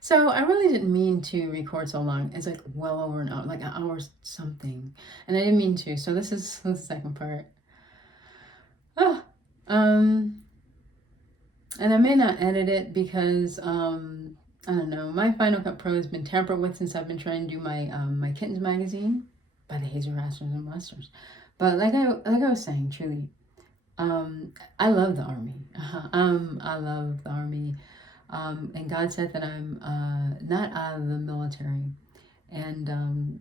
So I really didn't mean to record so long. It's like well over an hour, like an hour something, and I didn't mean to. So this is the second part. Oh, um, and I may not edit it because I don't know. My Final Cut Pro has been tampered with since I've been trying to do my Kittens magazine by the Hazel Rasmus and Musters. But like I was saying, truly, I love the army. I love the army. And God said that I'm not out of the military. And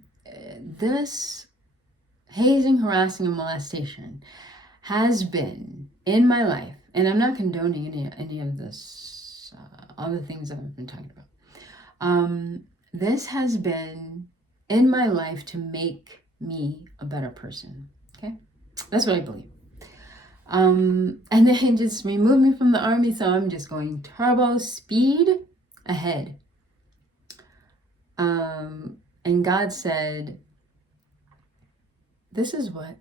this hazing, harassing, and molestation has been in my life, and I'm not condoning any of this, other things that I've been talking about. This has been in my life to make me a better person. Okay, that's what I believe. And then just remove me from the army, so I'm just going turbo speed ahead. And God said, "This is what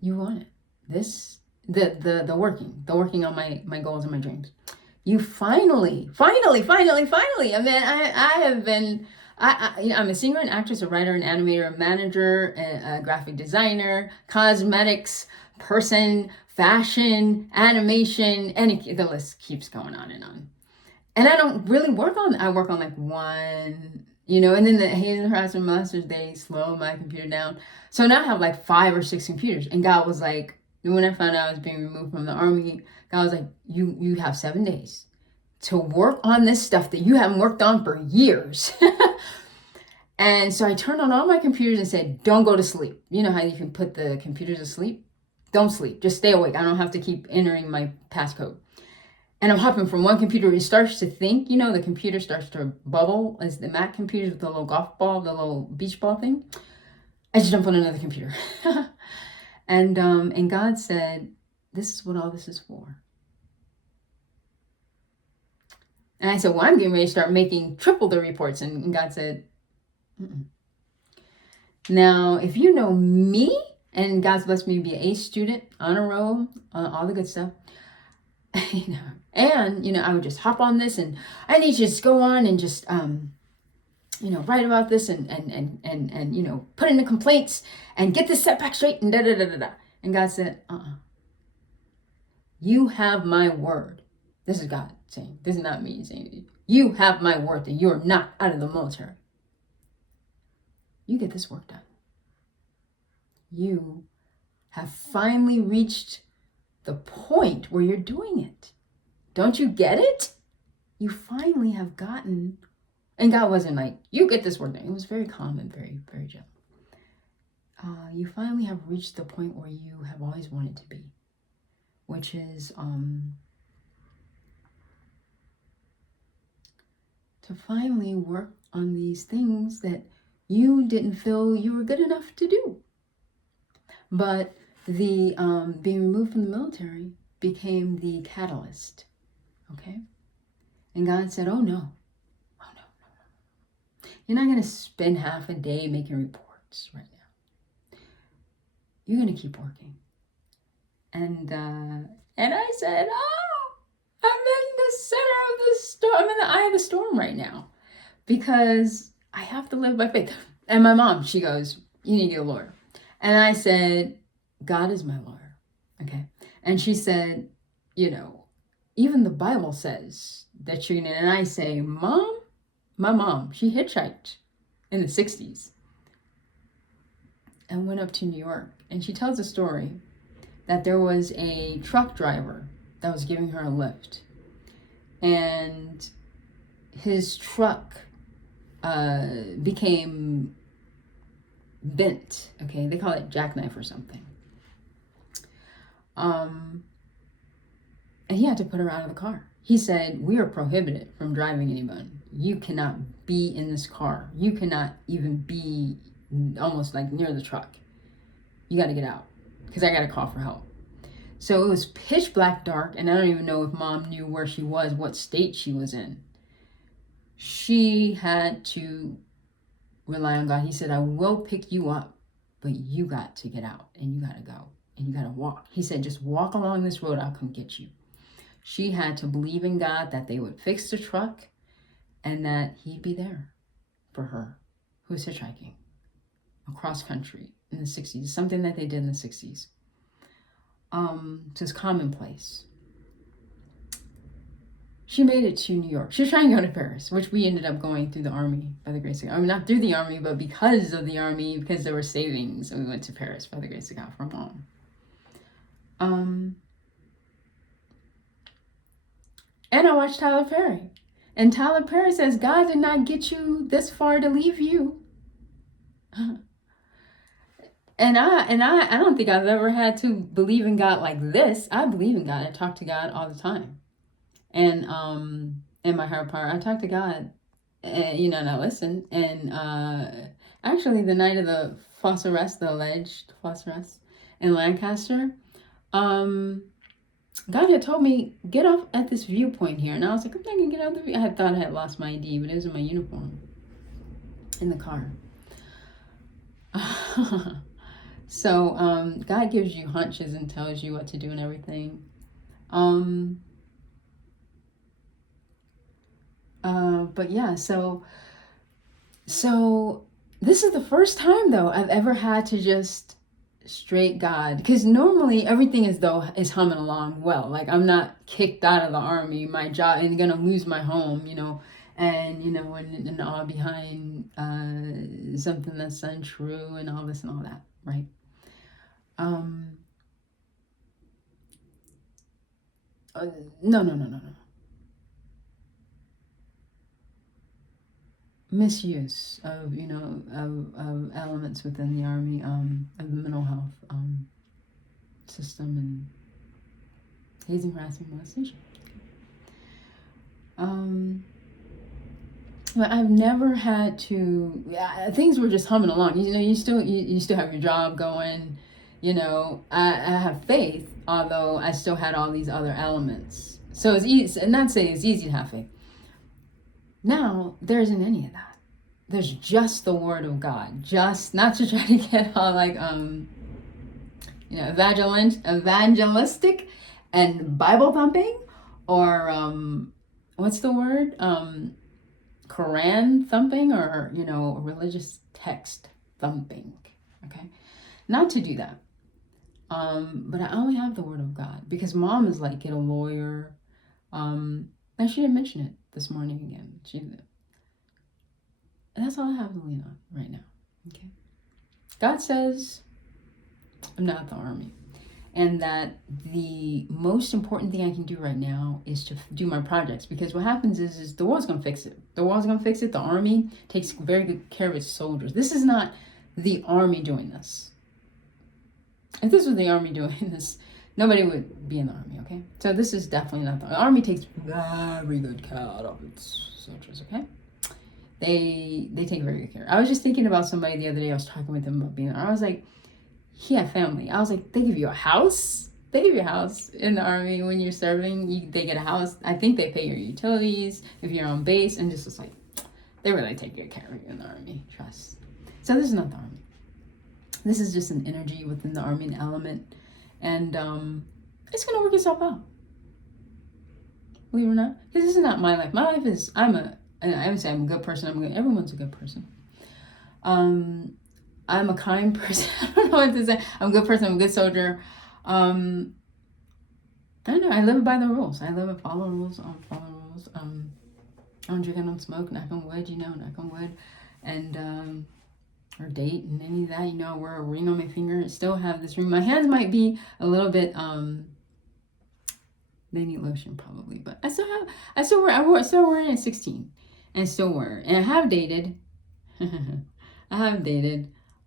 you wanted. This the working on my goals and my dreams. You finally. I mean, I have been. I'm a singer, an actress, a writer, an animator, a manager, a graphic designer, cosmetics person, fashion, animation, and the list keeps going on and on. And I don't really I work on like one, and then the Hazen Harassment Masters, they slow my computer down. So now I have like 5 or 6 computers. And God was like, when I found out I was being removed from the army, God was like, you have 7 days to work on this stuff that you haven't worked on for years. And so I turned on all my computers and said, don't go to sleep. You know how you can put the computers to sleep? Don't sleep. Just stay awake. I don't have to keep entering my passcode. And I'm hopping from one computer. It starts to think, the computer starts to bubble as the Mac computers with the little golf ball, the little beach ball thing. I just jump on another computer. And God said, this is what all this is for. And I said, well, I'm getting ready to start making triple the reports. And God said, mm-mm. Now, if you know me, and God's blessed me to be an A student, honor roll, all the good stuff, and I would just hop on this, and I need to just go on and just write about this and put in the complaints and get this set back straight and da da da da da. And God said, you have my word. This is God saying. This is not me saying. You have my word that you're not out of the military. You get this work done. You have finally reached the point where you're doing it. Don't you get it? You finally have gotten, and God wasn't like, you get this work done. It was very calm and very, very gentle. You finally have reached the point where you have always wanted to be, which is to finally work on these things that you didn't feel you were good enough to do. But the being removed from the military became the catalyst. Okay? And God said, oh no. You're not going to spend half a day making reports right now. You're going to keep working. And I said, I'm in the center of the storm. I'm in the eye of the storm right now because I have to live by faith. And my mom, she goes, you need to get a lawyer. And I said, God is my lawyer. Okay. And she said, even the Bible says that you're going to, and I say, Mom, my mom, she hitchhiked in the 60s and went up to New York. And she tells a story that there was a truck driver that was giving her a lift. And his truck became bent. Okay, they call it jackknife or something. And he had to put her out of the car. He said, we are prohibited from driving anyone. You cannot be in this car. You cannot even be almost like near the truck. You got to get out because I got to call for help. So it was pitch black dark, and I don't even know if Mom knew where she was, what state she was in. She had to rely on God. He said, I will pick you up, but you got to get out, and you got to go, and you got to walk. He said, just walk along this road. I'll come get you. She had to believe in God that they would fix the truck and that he'd be there for her, who was hitchhiking across country in the 60s, something that they did in the 60s. Just commonplace. She made it to New York. She was trying to go to Paris, which we ended up going through the army by the grace of God. I mean, not through the army, but because of the army, because there were savings, and we went to Paris by the grace of God for Mom. And I watched Tyler Perry. And Tyler Perry says, God did not get you this far to leave you. And I don't think I've ever had to believe in God like this. I believe in God. I talk to God all the time. And in my heart part, I talk to God, and, and I listen. And actually, the night of the false arrest, the alleged false arrest in Lancaster, God had told me, get off at this viewpoint here. And I was like, I'm not going to get out the view. I had thought I had lost my ID, but it was in my uniform in the car. So God gives you hunches and tells you what to do and everything. But yeah, so this is the first time though I've ever had to just straight God, because normally everything is humming along well. Like, I'm not kicked out of the army, my job, and gonna lose my home, and all behind something that's untrue and all this and all that, right? No. Misuse of of elements within the army, of the mental health system, and hazing, harassment, molestation. But I've never had to. Things were just humming along. You still have your job going. I have faith, although I still had all these other elements. So it's easy, and not say it's easy to have faith. Now, there isn't any of that. There's just the word of God. Just, not to try to get all like, evangelistic and Bible thumping, or, what's the word? Quran thumping, or, religious text thumping. Okay? Not to do that. But I only have the word of God, because Mom is like, get a lawyer. And she didn't mention it this morning again. And that's all I have to lean on right now. Okay. God says I'm not the army, and that the most important thing I can do right now is to do my projects, because what happens is the world's gonna fix it. The world's gonna fix it. The army takes very good care of its soldiers. This is not the army doing this. If this was the army doing this, nobody would be in the army, okay? So this is definitely not the army. Takes very good care of its soldiers, okay? They take very good care. I was just thinking about somebody the other day. I was talking with them about being there. I was like, he had family. I was like, they give you a house? They give you a house in the army when you're serving. They get a house. I think they pay your utilities if you're on base, and just was like, they really take good care of you in the army. Trust. So this is not the army. This is just an energy within the army, an element. And it's going to work itself out. Believe it or not. Because this is not my life. My life is, I would say I'm a good person. Everyone's a good person. I'm a kind person. I don't know what to say. I'm a good person. I'm a good soldier. I don't know. I live by the rules. I live and follow rules. Follow rules. I don't drink, I don't smoke. Knock on wood, knock on wood. And, or date and any of that, I wear a ring on my finger. I still have this ring. My hands might be a little bit, they need lotion probably, but I still wear it at 16 and still wear it. And I have dated, but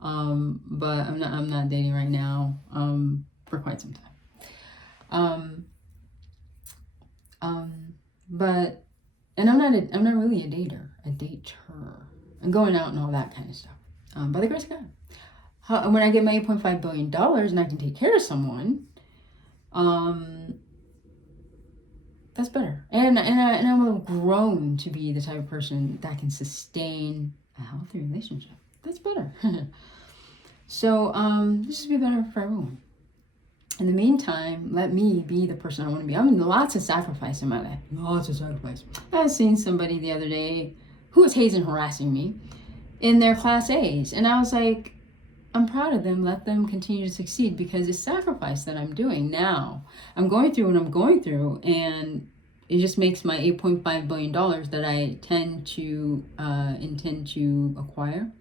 I'm not dating right now, for quite some time. And I'm not really a dater, a dater. I'm going out and all that kind of stuff. By the grace of God. When I get my $8.5 billion and I can take care of someone, that's better. And I'm grown to be the type of person that can sustain a healthy relationship. That's better. So this would be better for everyone. In the meantime, let me be the person I want to be. I'm in lots of sacrifice in my life. Lots of sacrifice. I was seeing somebody the other day who was hazing, harassing me in their class A's. And I was like, I'm proud of them. Let them continue to succeed, because it's sacrifice that I'm doing now. I'm going through what I'm going through, and it just makes my $8.5 billion that I intend to acquire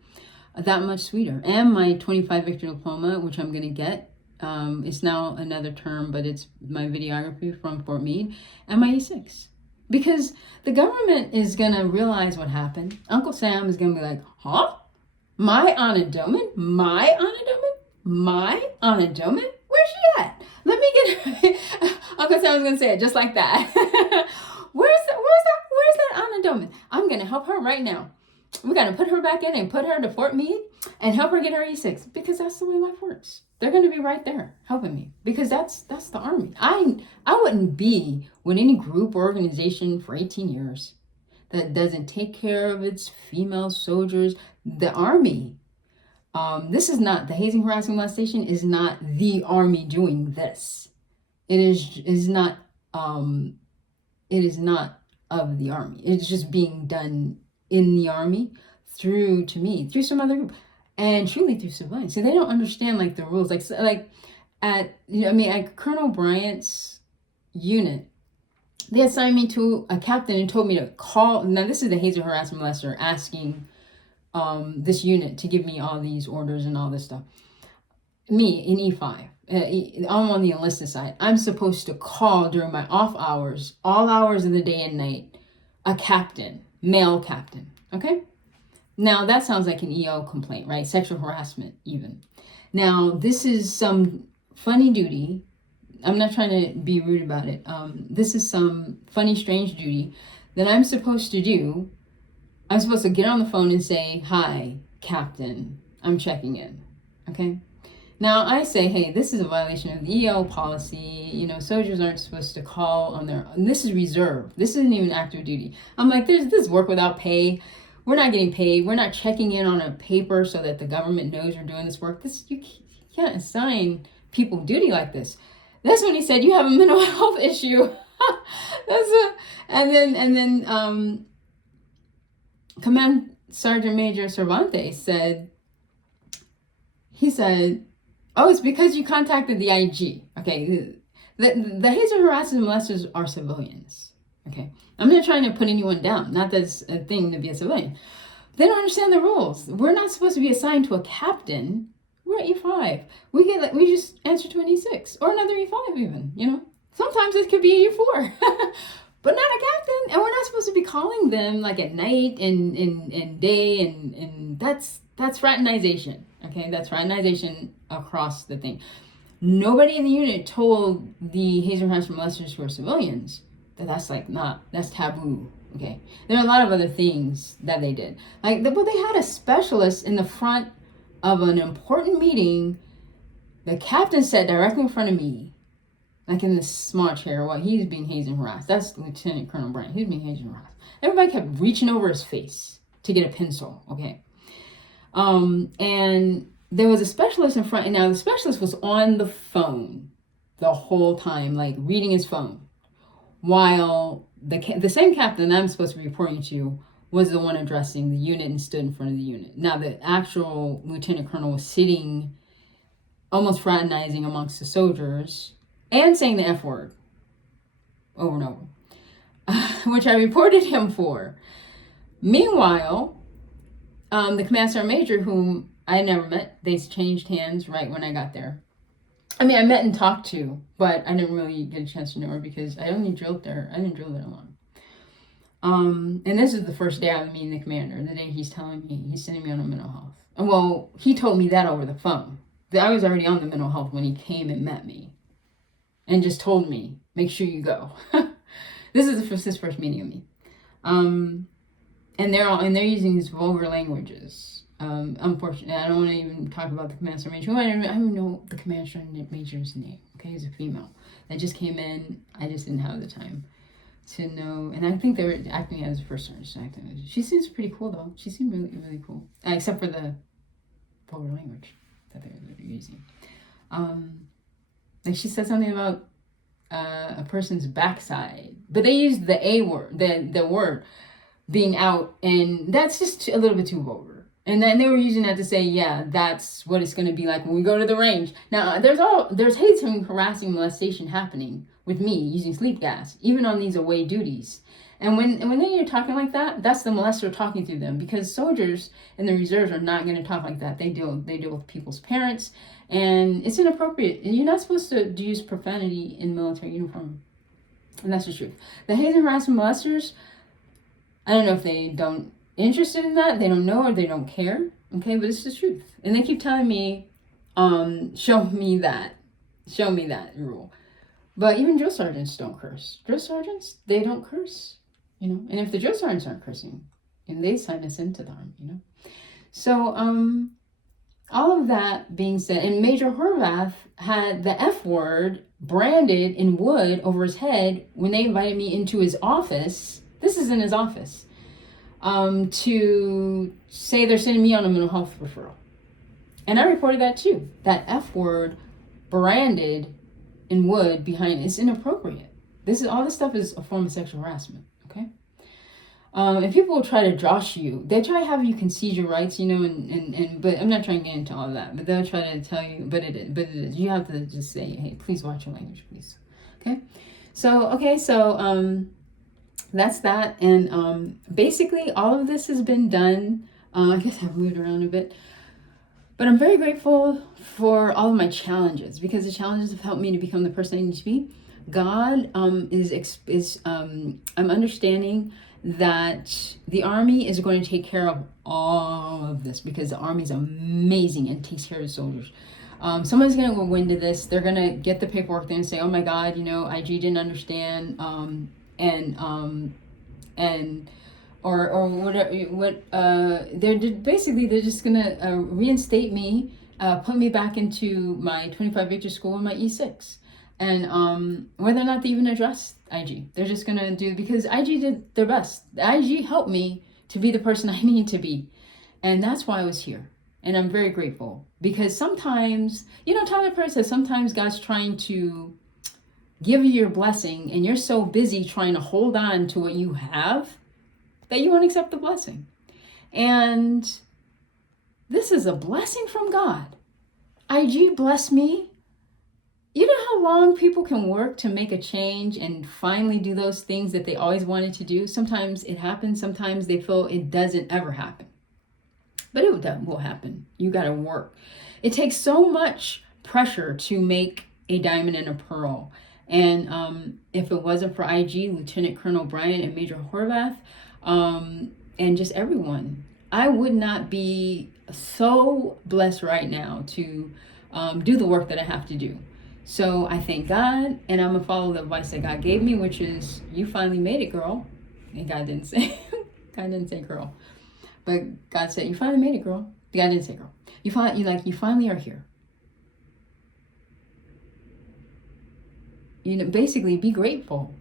that much sweeter. And my 25 Victor diploma, which I'm going to get. It's now another term, but it's my videography from Fort Meade, and my E6. Because the government is going to realize what happened. Uncle Sam is going to be like, huh? My Anna Doman? My Anna Doman? My Anna Doman? Where's she at? Let me get her. Uncle Sam was going to say it just like that. Where's that Anna Doman? I'm going to help her right now. We got to put her back in and put her to Fort Meade and help her get her E6, because that's the way life works. They're going to be right there helping me, because that's the Army. I wouldn't be with any group or organization for 18 years that doesn't take care of its female soldiers. The Army, this is not, the hazing, harassing, molestation is not the Army doing this. It is not of the Army. It's just being done in the Army through some other group, and truly through civilians. So they don't understand like the rules, like at Colonel Bryant's unit, they assigned me to a captain and told me to call. Now this is the hazing, harassment, molester asking this unit to give me all these orders and all this stuff. Me in E5, I'm on the enlisted side. I'm supposed to call during my off hours, all hours of the day and night, a captain, male captain. Okay. Now that sounds like an EO complaint, right? Sexual harassment, even. Now this is some funny duty. I'm not trying to be rude about it. This is some funny, strange duty that I'm supposed to do. I'm supposed to get on the phone and say, "Hi, Captain, I'm checking in." Okay. Now I say, hey, this is a violation of the EO policy. Soldiers aren't supposed to call on their, and this is reserve. This isn't even active duty. I'm like, this work without pay. We're not getting paid. We're not checking in on a paper so that the government knows we're doing this work. You can't assign people duty like this. That's when he said, you have a mental health issue. And then Command Sergeant Major Cervantes said, oh, it's because you contacted the IG. Okay, the hazing, harassers, and molesters are civilians. Okay, I'm not trying to put anyone down. Not that it's a thing to be a civilian. They don't understand the rules. We're not supposed to be assigned to a captain. We're at E5. We just answer to an E6 or another E5 even. Sometimes it could be E4, but not a captain. And we're not supposed to be calling them like at night and day and that's fraternization. Okay, that's fraternization across the thing. Nobody in the unit told the hazing, harassment, molesters who are civilians that's taboo. Okay, there are a lot of other things that they did. But they had a specialist in the front of an important meeting. The captain sat directly in front of me, like in this small chair, while he's being hazed and harassed. That's Lieutenant Colonel Bryant. He's being hazed and harassed. Everybody kept reaching over his face to get a pencil. Okay. And there was a specialist in front, and now the specialist was on the phone the whole time, like reading his phone, while the same captain I'm supposed to be reporting to was the one addressing the unit and stood in front of the unit. Now the actual lieutenant colonel was sitting, almost fraternizing amongst the soldiers and saying the F word over and over, which I reported him for. Meanwhile, the command sergeant major, whom I never met, they changed hands right when I got there. I met and talked to, but I didn't really get a chance to know her because I only drilled there. I didn't drill there long. And this is the first day I was meeting the commander. The day he's telling me he's sending me on a mental health. And well, he told me that over the phone. I was already on the mental health when he came and met me, and just told me, make sure you go. This is his first meeting of me. And they're using these vulgar languages. Unfortunately, I don't want to even talk about the command sergeant major. I don't even know the command sergeant major's name. Okay, he's a female that just came in. I just didn't have the time to know, and I think they were acting as a first sergeant. She seems pretty cool though. She seemed really, really cool, except for the vulgar language that they're using. Like she said something about a person's backside, but they used the A word, the word being out, and that's just a little bit too vulgar. And then they were using that to say, yeah, that's what it's going to be like when we go to the range. Now, there's hate, harassing, molestation happening with me using sleep gas, even on these away duties. And when they're talking like that, that's the molester talking through them, because soldiers in the reserves are not going to talk like that. They deal with people's parents, and it's inappropriate. And you're not supposed to use profanity in military uniform, and that's the truth. The hate and harassment molesters, I don't know if they don't interested in that, they don't know, or they don't care. Okay, but it's the truth, and they keep telling me, show me that rule. But even drill sergeants don't curse. Drill sergeants, they don't curse. And if the drill sergeants aren't cursing, and they sign us into the army, So, all of that being said, and Major Horvath had the F word branded in wood over his head when they invited me into his office. This is in his office, to say they're sending me on a mental health referral. And I reported that too. That F word branded in wood behind it is inappropriate. All this stuff is a form of sexual harassment. Okay. And people will try to josh you. They try to have you concede your rights, but I'm not trying to get into all of that. But they'll try to tell you, but it is. You have to just say, hey, please watch your language, please. Okay. So that's that. And basically all of this has been done. I guess I've moved around a bit. But I'm very grateful for all of my challenges, because the challenges have helped me to become the person I need to be. God I'm understanding that the Army is going to take care of all of this, because the Army is amazing and takes care of the soldiers. Someone's going to go into this. They're going to get the paperwork there and say, oh my God, IG didn't understand, or whatever. They're just gonna reinstate me, put me back into my 25 Victor school and my E6, and whether or not they even address IG, they're just gonna do, because IG did their best. IG helped me to be the person I need to be, and that's why I was here. And I'm very grateful, because sometimes, Tyler Perry says sometimes God's trying to give you your blessing, and you're so busy trying to hold on to what you have that you won't accept the blessing. And this is a blessing from God. IG blessed me. You know how long people can work to make a change and finally do those things that they always wanted to do? Sometimes it happens. Sometimes they feel it doesn't ever happen. But it will happen. You got to work. It takes so much pressure to make a diamond and a pearl. And if it wasn't for IG, Lieutenant Colonel Bryant and Major Horvath, and just everyone, I would not be so blessed right now to do the work that I have to do. So I thank God, and I'm gonna follow the advice that God gave me, which is, you finally made it, girl. And God didn't say girl, but God said, you finally made it, girl. God didn't say girl. You finally are here. Basically be grateful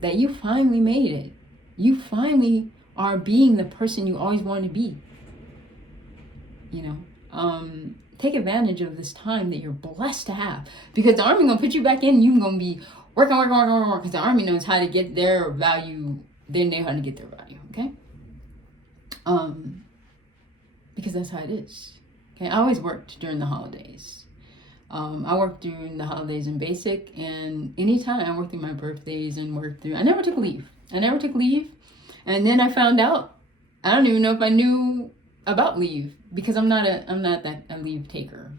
that you finally made it. You finally are being the person you always wanted to be. Take advantage of this time that you're blessed to have, because the Army gonna put you back in. You're gonna be working, because the Army knows how to get their value. They know how to get their value. Okay. Because that's how it is. Okay. I always worked during the holidays. I worked during the holidays in basic, and anytime I worked through my birthdays and I never took leave. And then I found out, I don't even know if I knew about leave, because I'm not a leave taker.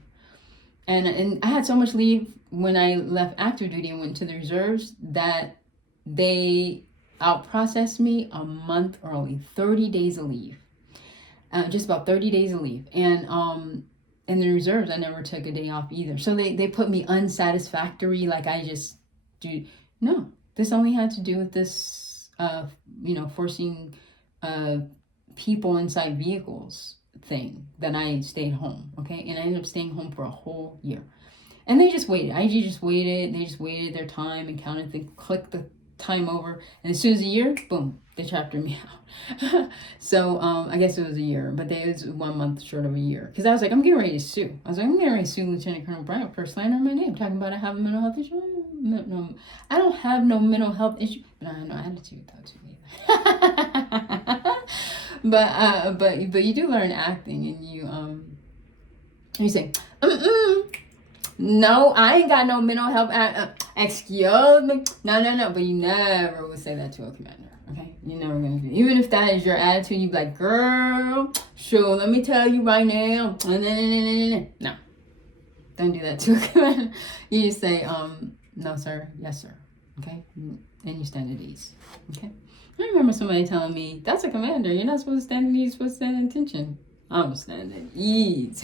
And I had so much leave when I left active duty and went to the reserves that they out-processed me a month early, 30 days of leave. Just about 30 days of leave. And in the reserves, I never took a day off either. So they put me unsatisfactory, like I just do. No, this only had to do with this, forcing people inside vehicles thing, that I stayed home. Okay. And I ended up staying home for a whole year. And they just waited. IG just waited. They just waited their time and counted, clicked the time over. And as soon as a year, boom, they chaptered me out. So I guess it was a year, but it was 1 month short of a year. Because I was like, I'm getting ready to sue. I was like, I'm getting ready to sue Lieutenant Colonel Bryant for slandering my name, talking about I have a mental health issue. No, I don't have no mental health issue. But I have no attitude though too either. but you do learn acting, and you say, no, I ain't got no mental health. Excuse me. No. But you never would say that to a commander. Okay, you're never gonna do. Even if that is your attitude, you be like, girl, sure, let me tell you right now. No, don't do that to a commander. You just say, no, sir, yes, sir. Okay, and you stand at ease. Okay. I remember somebody telling me, that's a commander. You're not supposed to stand at ease. You're supposed to stand at attention. I'm standing at ease.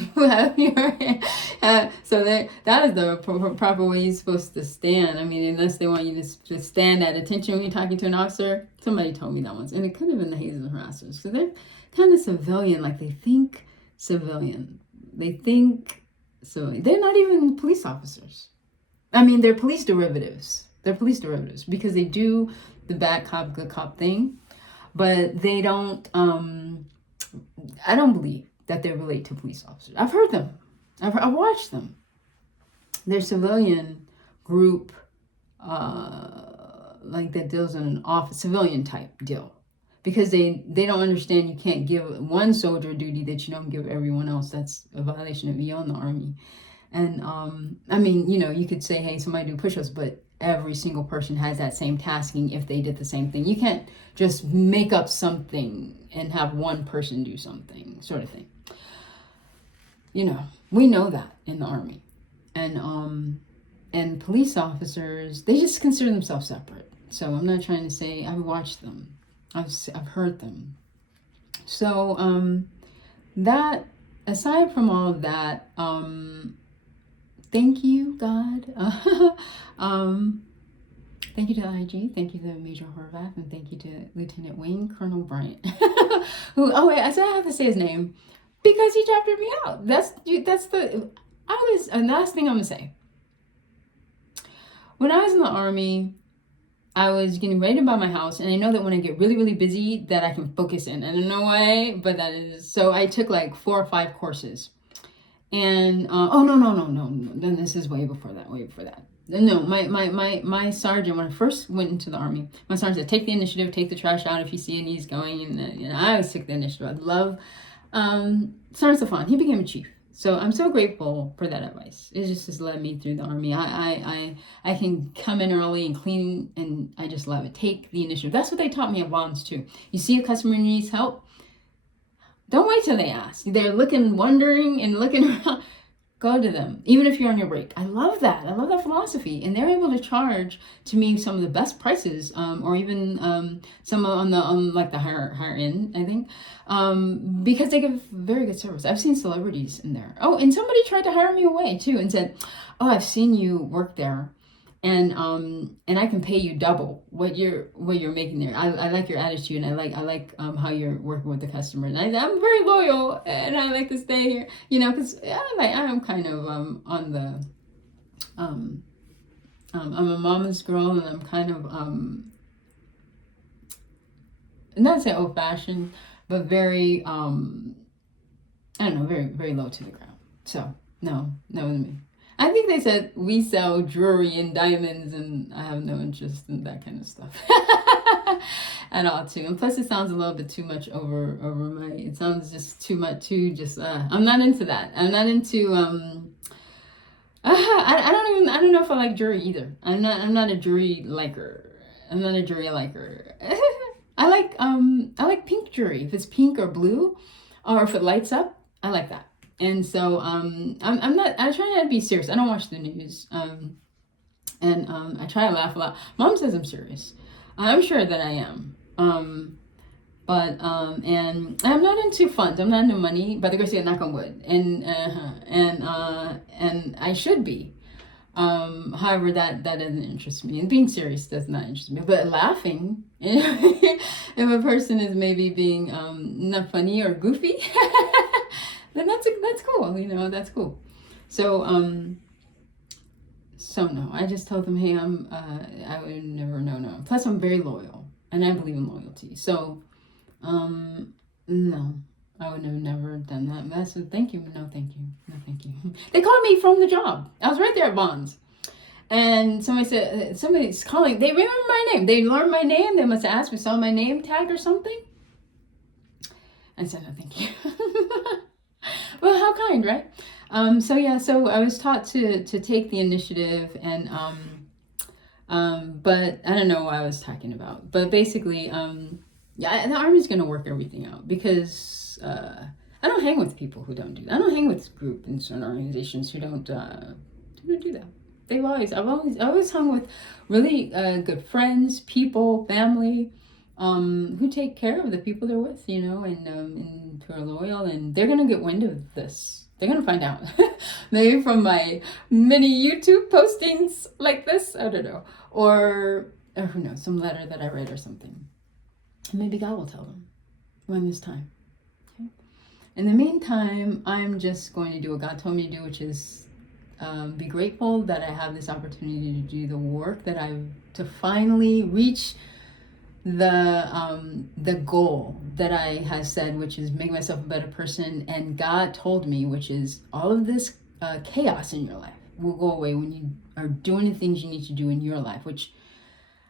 So that is the proper way you're supposed to stand. I mean, unless they want you to stand at attention when you're talking to an officer. Somebody told me that once. And it could have been the hazing harassers. So they're kind of civilian. Like they think civilian. They're not even police officers. I mean, they're police derivatives. They're police derivatives because they do the bad cop, good cop thing. But they don't... I don't believe that they relate to police officers. I've heard them. I've watched them. They're civilian group, like that deals in an office, civilian type deal. Because they don't understand you can't give one soldier a duty that you don't give everyone else. That's a violation of EO in the Army. And, I mean, you could say, hey, somebody do push-ups, but every single person has that same tasking if they did the same thing. You can't just make up something and have one person do something, sort of thing. We know that in the Army. And police officers, they just consider themselves separate. So I'm not trying to say, I've watched them. I've heard them. So that, aside from all of that, thank you, God. Thank you to IG, thank you to Major Horvath, and thank you to Lieutenant Wayne Colonel Bryant. I said I have to say his name because he chaptered me out. And last thing I'm gonna say. When I was in the Army, I was getting ready to buy my house, and I know that when I get really, really busy, that I can focus in. I don't know why, but that is, so I took like 4 or 5 courses. And, no. Then this is way before that. No, my sergeant, when I first went into the Army, my sergeant said, take the initiative, take the trash out if you see any going. And I always took the initiative. I love Sergeant Stefan. He became a chief. So I'm so grateful for that advice. It just has led me through the Army. I can come in early and clean, and I just love it. Take the initiative. That's what they taught me at Bonds too. You see a customer needs help, don't wait till they ask. They're wondering and looking around. Go to them, even if you're on your break. I love that. I love that philosophy. And they're able to charge to me some of the best prices, or even some on the higher end, I think, because they give very good service. I've seen celebrities in there. Oh, and somebody tried to hire me away too, and said, "Oh, I've seen you work there, and I can pay you double what you're making there. I like your attitude, and I like how you're working with the customer. And I'm very loyal, and I like to stay here, because I'm kind of on the I'm a mama's girl, and I'm kind of not to say old fashioned, but very I don't know, very, very low to the ground. So no to me. I think they said we sell jewelry and diamonds, and I have no interest in that kind of stuff at all too. And plus it sounds a little bit too much over it sounds just too much I'm not into that. I'm not into I don't know if I like jewelry either. I'm not a jewelry liker. I like pink jewelry. If it's pink or blue, or if it lights up, I like that. And so I try not to be serious. I don't watch the news. And I try to laugh a lot. Mom says I'm serious. I'm sure that I am. But and I'm not into funds. I'm not into money. But the girl said knock on wood. And I should be. However, that doesn't interest me. And being serious does not interest me. But laughing, if a person is maybe being not funny or goofy, then that's cool. That's cool. So So no, I just told them, hey, I would never, no. Plus, I'm very loyal, and I believe in loyalty. So, no, I would have never done that. That's a thank you, but no, thank you, no, thank you. They called me from the job. I was right there at Bonds, and somebody said somebody's calling. They remember my name. They learned my name. They must have asked me, saw my name tag or something. I said, no, thank you. Well, how kind, right? So yeah, so I was taught to take the initiative, and but I don't know what I was talking about. But basically, yeah, the Army's gonna work everything out, because I don't hang with people who don't do that. I don't hang with groups and certain organizations who don't do that. I've always hung with really good friends, people, family, who take care of the people they're with, you know, and who are loyal, and they're gonna get wind of this. They're gonna find out, maybe from my many YouTube postings like this. I don't know, or who knows, some letter that I read or something. Maybe God will tell them when it's time. Okay. In the meantime, I'm just going to do what God told me to do, which is be grateful that I have this opportunity to do the work to finally reach the goal that I have said, which is make myself a better person. And God told me, which is all of this chaos in your life will go away when you are doing the things you need to do in your life, which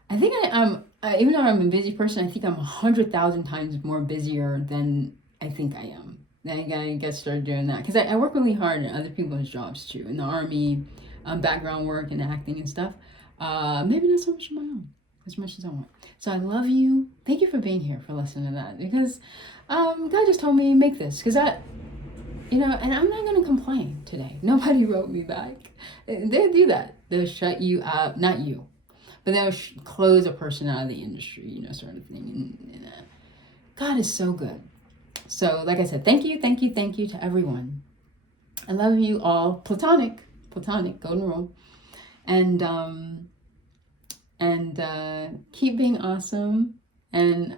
I think even though I'm a busy person, I think I'm 100,000 times more busier than I think I am. I gotta get started doing that, because I work really hard in other people's jobs too, in the Army, background work and acting and stuff. Maybe not so much of my own, as much as I want. So I love you. Thank you for being here, for listening to that, because God just told me make this, because and I'm not going to complain today. Nobody wrote me back. They'll do that. They'll shut you out, not you, but they'll close a person out of the industry, sort of thing. And God is so good. So like I said, thank you to everyone. I love you all. Platonic, golden rule. And keep being awesome, and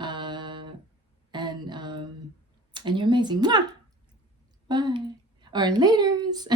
you're amazing. Mwah! Bye. Or laters.